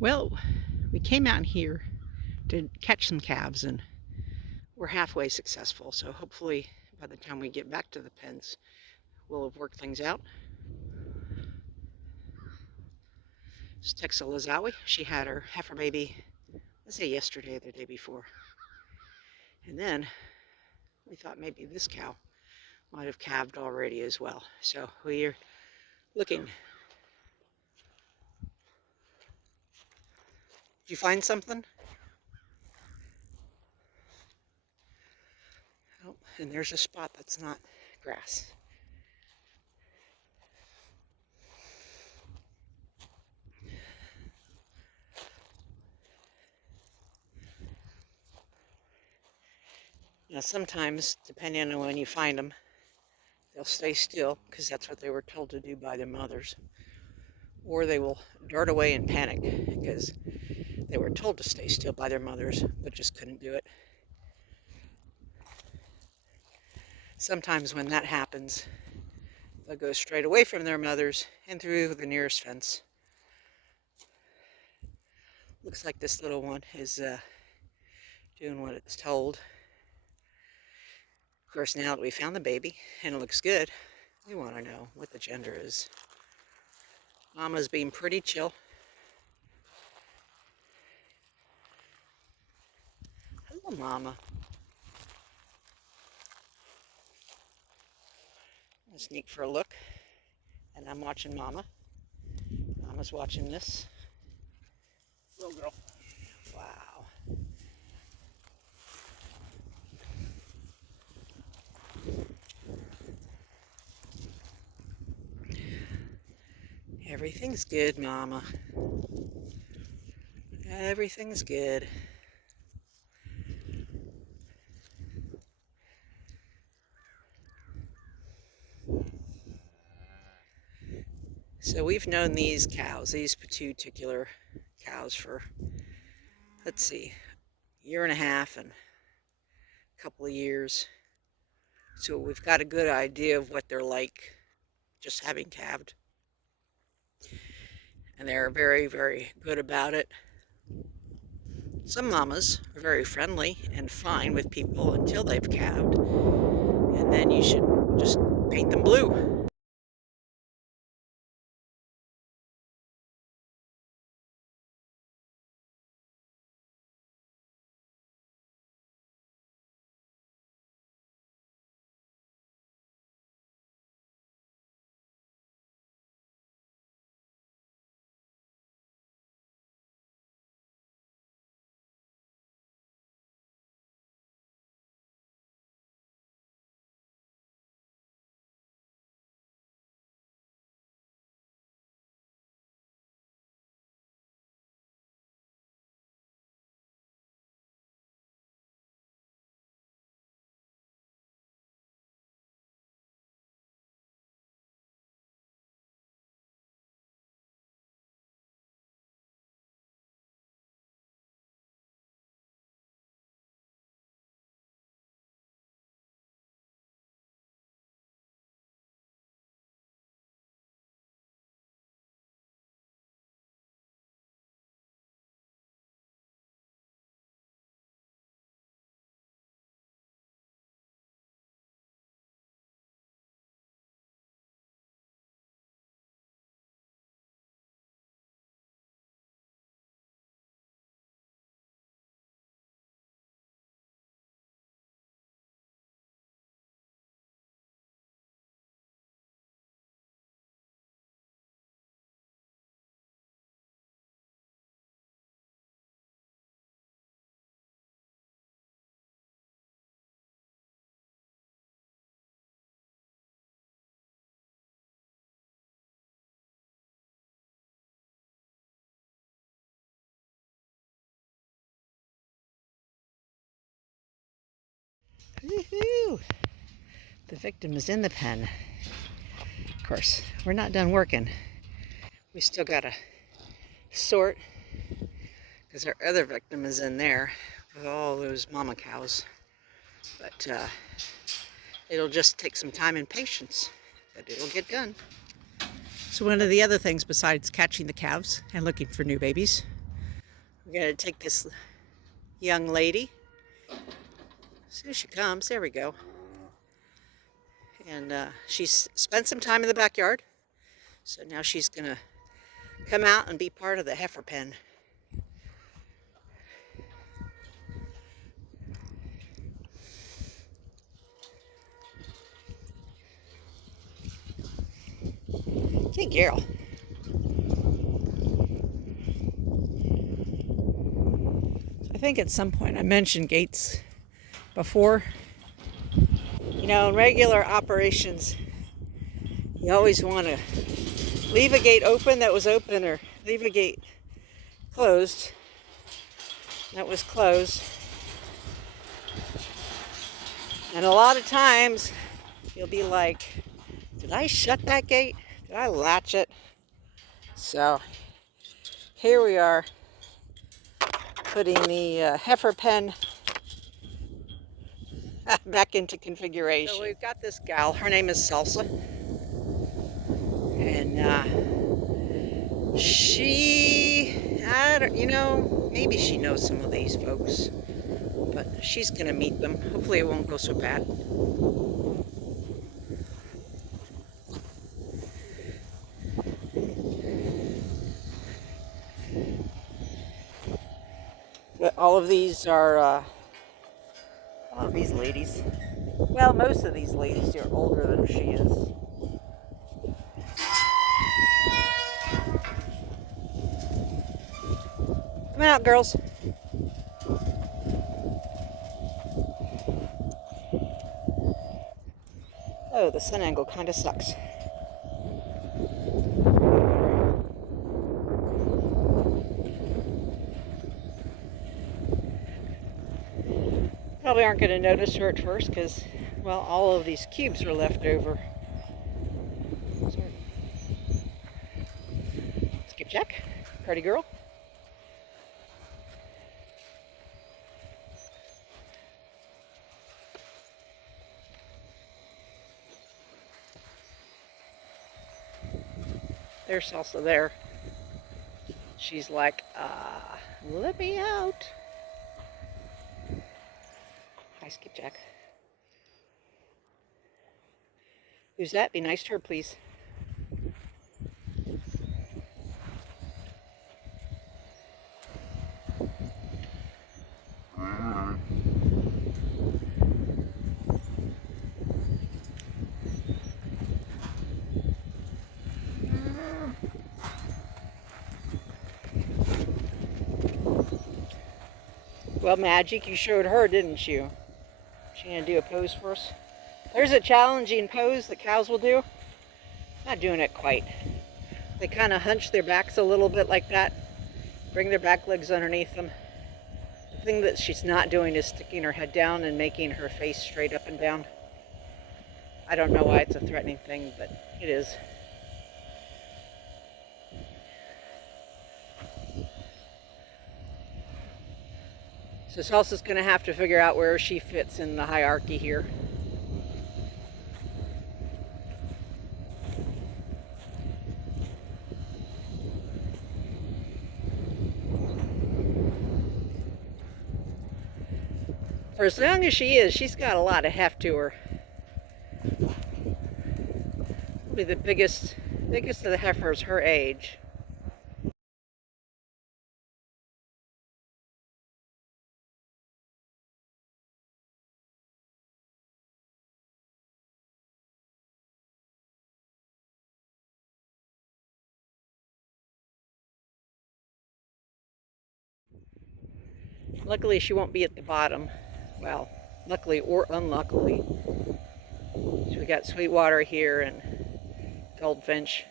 Well, we came out here to catch some calves and we're halfway successful. So hopefully by the time we get back to the pens, we'll have worked things out. It's Texa Lazawi. She had her heifer baby, let's say yesterday or the day before. And then we thought maybe this cow might have calved already as well. So we're looking. Did you find something? Oh, and there's a spot that's not grass. Now sometimes, depending on when you find them, they'll stay still because that's what they were told to do by their mothers. Or they will dart away and panic because they were told to stay still by their mothers but just couldn't do it. Sometimes when that happens, they'll go straight away from their mothers and through the nearest fence. Looks like this little one is doing what it's told. Of course, now that we found the baby and it looks good, we want to know what the gender is. Mama's being pretty chill. Hello, Mama. I'll sneak for a look, and I'm watching Mama. Mama's watching this little girl. Wow. Everything's good, Mama. Everything's good. So we've known these cows, these particular cows for, let's see, a year and a half and a couple of years. So we've got a good idea of what they're like just having calved. And they're very, very good about it. Some mamas are very friendly and fine with people until they've calved. And then you should just paint them blue. Woohoo! The victim is in the pen. Of course, we're not done working. We still gotta sort because our other victim is in there with all those mama cows. But it'll just take some time and patience, but it'll get done. So one of the other things besides catching the calves and looking for new babies We're going to take this young lady. As soon as she comes, there we go. And she's spent some time in the backyard. So now she's going to come out and be part of the heifer pen. Good girl. I think at some point I mentioned gates before. You know, in regular operations, you always want to leave a gate open that was open or leave a gate closed that was closed. And a lot of times you'll be like, did I shut that gate? Did I latch it? So here we are putting the heifer pen back into configuration. So we've got this gal, her name is Salsa. And you know, maybe she knows some of these folks, but she's gonna meet them. Hopefully it won't go so bad. But all of these ladies. Well, most of these ladies are older than she is. Come out, girls. Oh, the sun angle kind of sucks. Probably aren't going to notice her at first because, well, all of these cubes are left over. Sorry. Skip check. Pretty girl. There's Salsa there. She's like, let me out. Hi, Skipjack. Who's that? Be nice to her, please. Well, Magic, you showed her, didn't you? She gonna do a pose for us? There's a challenging pose that cows will do. Not doing it quite. They kind of hunch their backs a little bit like that. Bring their back legs underneath them. The thing that she's not doing is sticking her head down and making her face straight up and down. I don't know why it's a threatening thing, but it is. So Salsa's going to have to figure out where she fits in the hierarchy here. For as young as she is, she's got a lot of heft to her. Probably the biggest of the heifers her age. Luckily, she won't be at the bottom. Well, luckily or unluckily. So we got Sweetwater here and Goldfinch.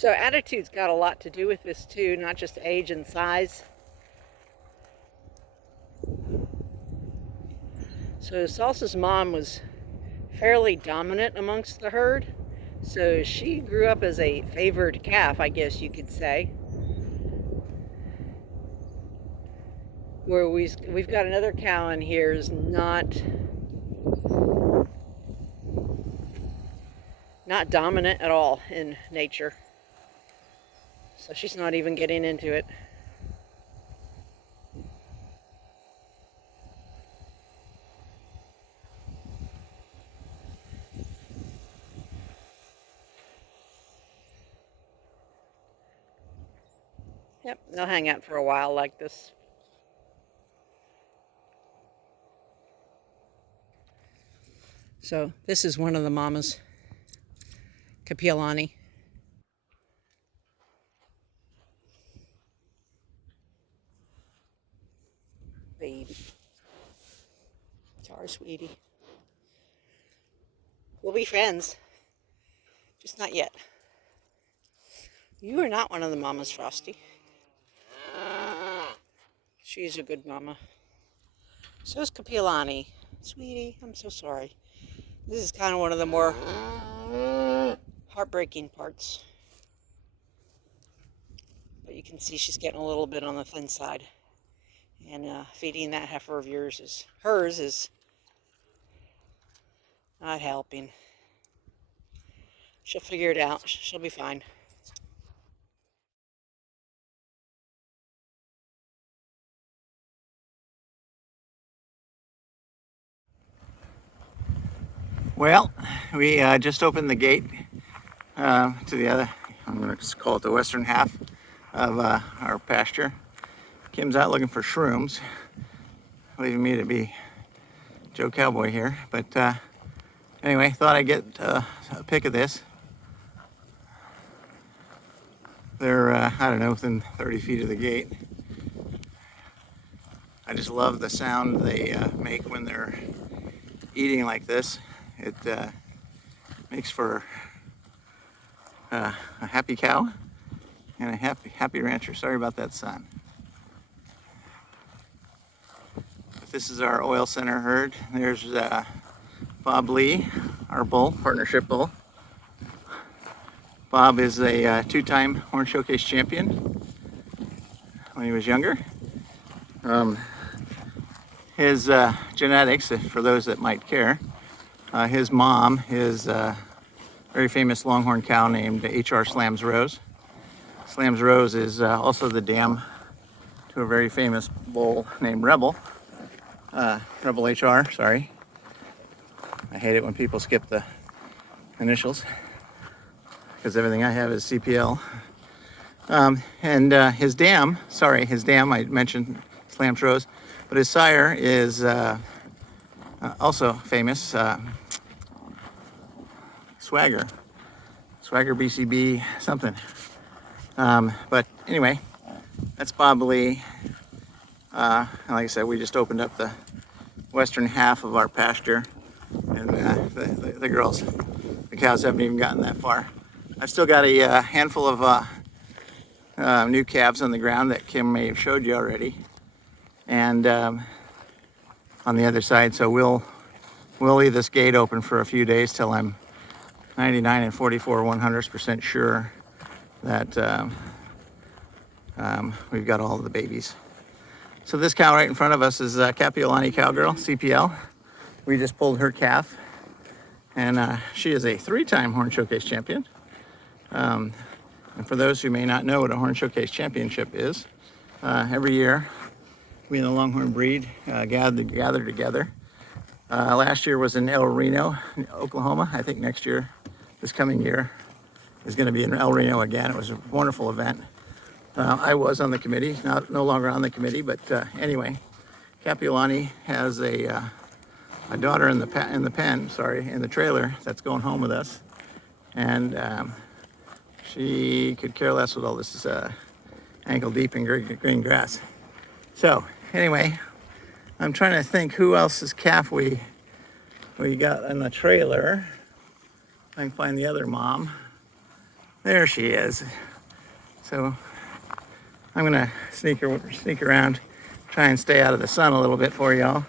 So attitude's got a lot to do with this too, not just age and size. So Salsa's mom was fairly dominant amongst the herd. So she grew up as a favored calf, I guess you could say. Where we've got another cow in here is not dominant at all in nature. So she's not even getting into it. Yep, they'll hang out for a while like this. So this is one of the mamas, Kapiolani. Baby. Sorry, sweetie. We'll be friends. Just not yet. You are not one of the mamas, Frosty. She's a good mama. So is Kapiolani. Sweetie, I'm so sorry. This is kind of one of the more heartbreaking parts. But you can see she's getting a little bit on the thin side. And feeding that heifer of hers is not helping. She'll figure it out. She'll be fine. Well, we just opened the gate to the other, I'm going to just call it the western half of our pasture. Kim's out looking for shrooms, leaving me to be Joe Cowboy here. But anyway, thought I'd get a pic of this. They're, I don't know, within 30 feet of the gate. I just love the sound they make when they're eating like this. It makes for a happy cow and a happy rancher. Sorry about that sun. But this is our oil center herd. There's Bob Lee, our bull, partnership bull. Bob is a two-time Horn Showcase champion when he was younger. His genetics, for those that might care, his mom is a very famous longhorn cow named H.R. Slams Rose. Slams Rose is also the dam to a very famous bull named Rebel. Rebel H.R., sorry. I hate it when people skip the initials because everything I have is CPL. And his dam, I mentioned Slams Rose, but his sire is also famous, Swagger BCB something. But anyway, that's Bob Lee. And like I said, we just opened up the western half of our pasture, and the girls, the cows haven't even gotten that far. I've still got a handful of new calves on the ground that Kim may have showed you already, and on the other side. So we'll leave this gate open for a few days till I'm 99 and 44 100% sure that we've got all of the babies. So this cow right in front of us is Kapiolani Cowgirl, CPL. We just pulled her calf, and she is a three-time Horn Showcase champion. And for those who may not know what a Horn Showcase championship is, every year we in the Longhorn breed gather together. Last year was in El Reno, Oklahoma. I think next year, this coming year, is going to be in El Reno again. It was a wonderful event. I was on the committee, no longer on the committee, but anyway, Kapiolani has a daughter in the trailer that's going home with us, and she could care less with all this ankle deep in green grass. So anyway, I'm trying to think who else's calf we got in the trailer. I can find the other mom. There she is. So I'm gonna sneak around, try and stay out of the sun a little bit for y'all.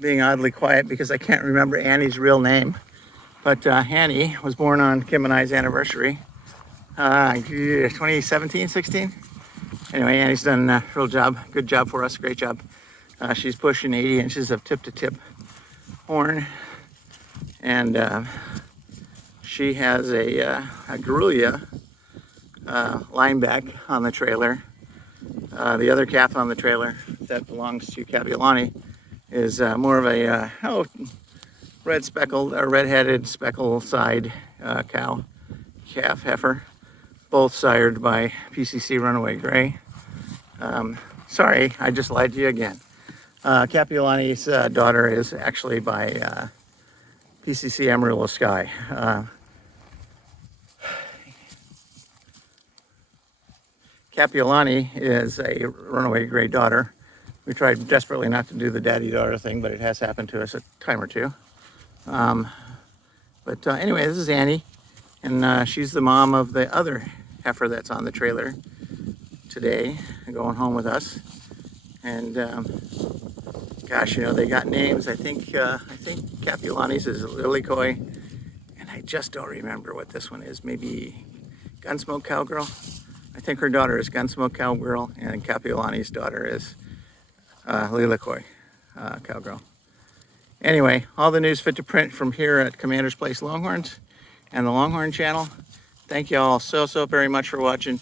Being oddly quiet because I can't remember Annie's real name. But Annie was born on Kim and I's anniversary, 2017, 16. Anyway, Annie's done a real job, good job for us, great job. She's pushing 80 inches of tip-to-tip horn, and she has a Garulia line back on the trailer. The other calf on the trailer that belongs to Capiolani is more of a red speckled or red-headed speckle side calf heifer, both sired by PCC Runaway Gray. Sorry, I just lied to you again. Capiolani's daughter is actually by PCC Amarillo Sky. Capiolani is a Runaway Gray daughter. We tried desperately not to do the daddy-daughter thing, but it has happened to us a time or two. But anyway, this is Annie, and she's the mom of the other heifer that's on the trailer today, going home with us. And gosh, you know, they got names. I think Capiolani's is Lilikoi, and I just don't remember what this one is. Maybe Gunsmoke Cowgirl. I think her daughter is Gunsmoke Cowgirl, and Capiolani's daughter is Lilikoi Cowgirl. Anyway, all the news fit to print from here at Commander's Place Longhorns and the Longhorn Channel. Thank you all so very much for watching.